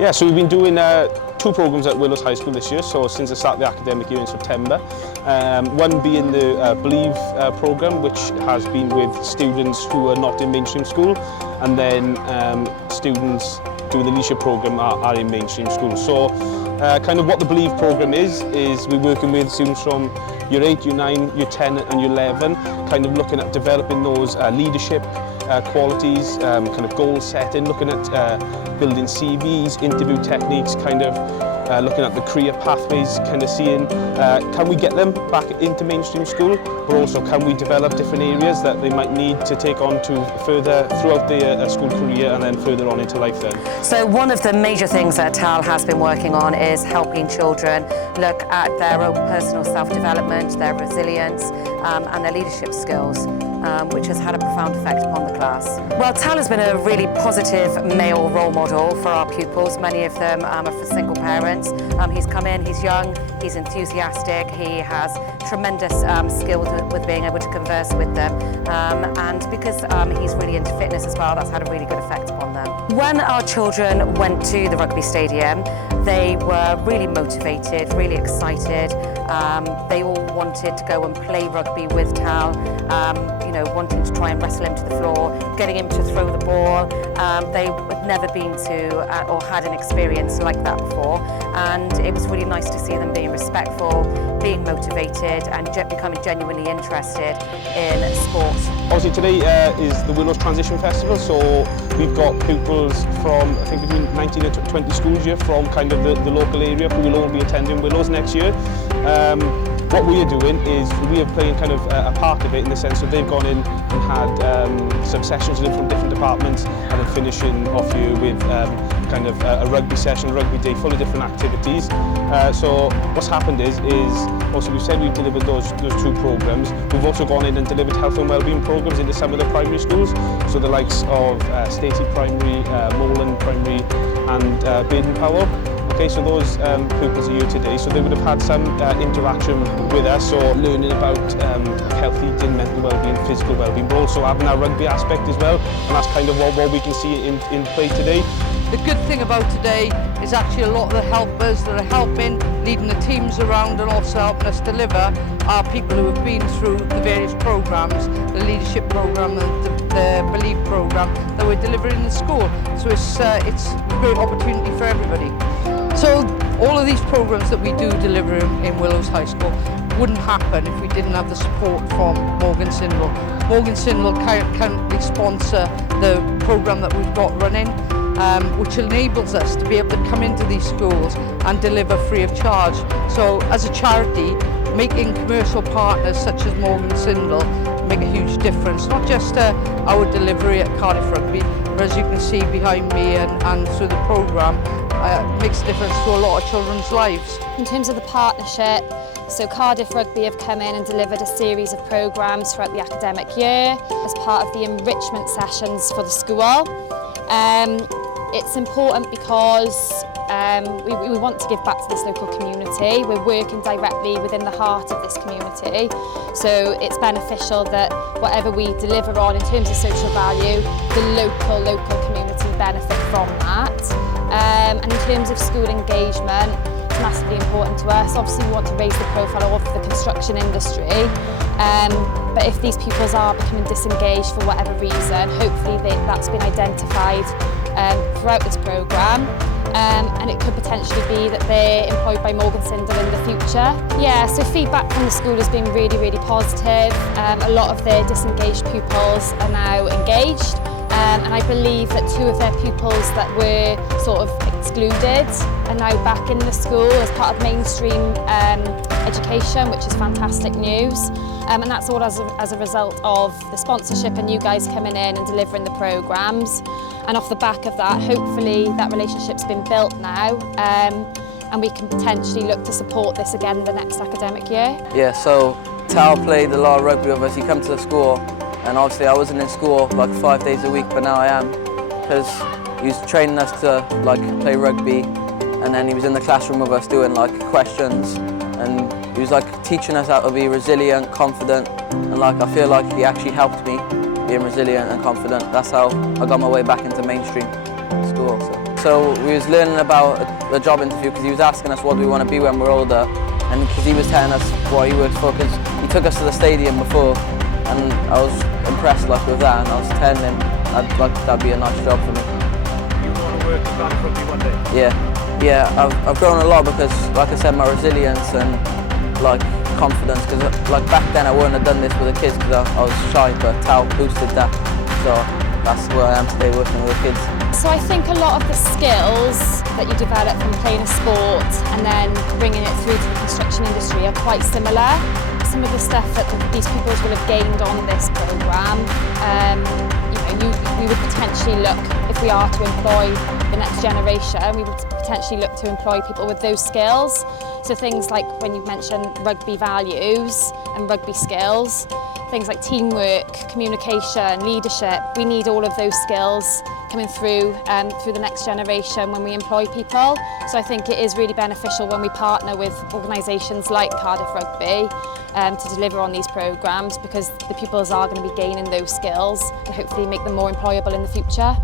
Yeah, so we've been doing 2 programs at Willows High School this year, so since the start of the academic year in September. One being the Believe program, which has been with students who are not in mainstream school, and then students doing the leadership program are in mainstream school. So kind of what the Believe program is we're working with students from Year 8, Year 9, Year 10 and Year 11, kind of looking at developing those leadership qualities, kind of goal setting, looking at building CVs, interview techniques, kind of looking at the career pathways, kind of seeing can we get them back into mainstream school, but also can we develop different areas that they might need to take on to further throughout their school career and then further on into life then. So one of the major things that TAL has been working on is helping children look at their own personal self-development, their resilience and their leadership skills. Which has had a profound effect upon the class. Well, Tal has been a really positive male role model for our pupils. Many of them are for single parents. He's come in, he's young, he's enthusiastic, he has tremendous skills with being able to converse with them. And because he's really into fitness as well, that's had a really good effect upon them. When our children went to the rugby stadium, they were really motivated, really excited. They all wanted to go and play rugby with Tal, you know, wanting to try and wrestle him to the floor, getting him to throw the ball. They had never been to or had an experience like that before, and it was really nice to see them being respectful, being motivated and becoming genuinely interested in sport. Obviously today is the Willows Transition Festival, so we've got pupils from I think between 19 and 20 schools here from kind of the local area who will all be attending Willows next year. What we are doing is we are playing kind of a part of it in the sense that they've gone in and had some sessions with them from different departments and then finishing off here with kind of a rugby session, a rugby day full of different activities. So what's happened is also we've said we've delivered those 2 programs. We've also gone in and delivered health and wellbeing programs into some of the primary schools. So the likes of Stacey Primary, Moreland Primary and Baden-Powell. Okay, so those pupils are here today, so they would have had some interaction with us, or learning about healthy eating, mental well-being, physical well-being, but also having that rugby aspect as well, and that's kind of what we can see in play today. The good thing about today is actually a lot of the helpers that are helping, leading the teams around and also helping us deliver are people who have been through the various programs, the leadership program and the Believe program that we're delivering in the school. So it's a great opportunity for everybody. So all of these programs that we do deliver in Willows High School wouldn't happen if we didn't have the support from Morgan Sindall. Morgan Sindall currently sponsor the program that we've got running, which enables us to be able to come into these schools and deliver free of charge. So as a charity, making commercial partners such as Morgan Sindall make a huge difference, not just to our delivery at Cardiff Rugby, but as you can see behind me and through the programme, makes a difference to a lot of children's lives. In terms of the partnership, so Cardiff Rugby have come in and delivered a series of programmes throughout the academic year as part of the enrichment sessions for the school. It's important because we want to give back to this local community. We're working directly within the heart of this community, so it's beneficial that whatever we deliver on in terms of social value, the local community benefit from that. And in terms of school engagement, it's massively important to us. Obviously we want to raise the profile of the construction industry, but if these pupils are becoming disengaged for whatever reason, hopefully that's been identified throughout this programme, and it could potentially be that they're employed by Morgan Sindall in the future. Yeah, so feedback from the school has been really, really positive. A lot of the disengaged pupils are now engaged, and I believe that 2 of their pupils that were sort of excluded are now back in the school as part of mainstream education, which is fantastic news. And that's all as a result of the sponsorship and you guys coming in and delivering the programmes. And off the back of that, hopefully that relationship's been built now, and we can potentially look to support this again the next academic year. Yeah, so Tal played a lot of rugby with us. He come to the school, and obviously I wasn't in school like 5 days a week, but now I am, because he was training us to like play rugby, and then he was in the classroom with us doing like questions, and he was like teaching us how to be resilient, confident, and like I feel like he actually helped me being resilient and confident. That's how I got my way back into mainstream school. So. So we was learning about the job interview because he was asking us what do we want to be when we're older, and because he was telling us what he worked for, because he took us to the stadium before, and I was impressed with that, and I was telling him that'd be a nice job for me. You want to work at Cardiff Rugby one day? Yeah, I've grown a lot because, like I said, my resilience and confidence, because back then I wouldn't have done this with the kids because I was shy, but Tal boosted that, so that's where I am today, working with the kids. So I think a lot of the skills that you develop from playing a sport and then bringing it through to the construction industry are quite similar. Some of the stuff that these pupils will have gained on this programme, we would potentially look, if we are to employ the next generation, we would potentially look to employ people with those skills. So things like when you mentioned rugby values and rugby skills, things like teamwork, communication, leadership, we need all of those skills coming through through the next generation when we employ people. So I think it is really beneficial when we partner with organisations like Cardiff Rugby to deliver on these programmes, because the pupils are going to be gaining those skills and hopefully make them more employable in the future.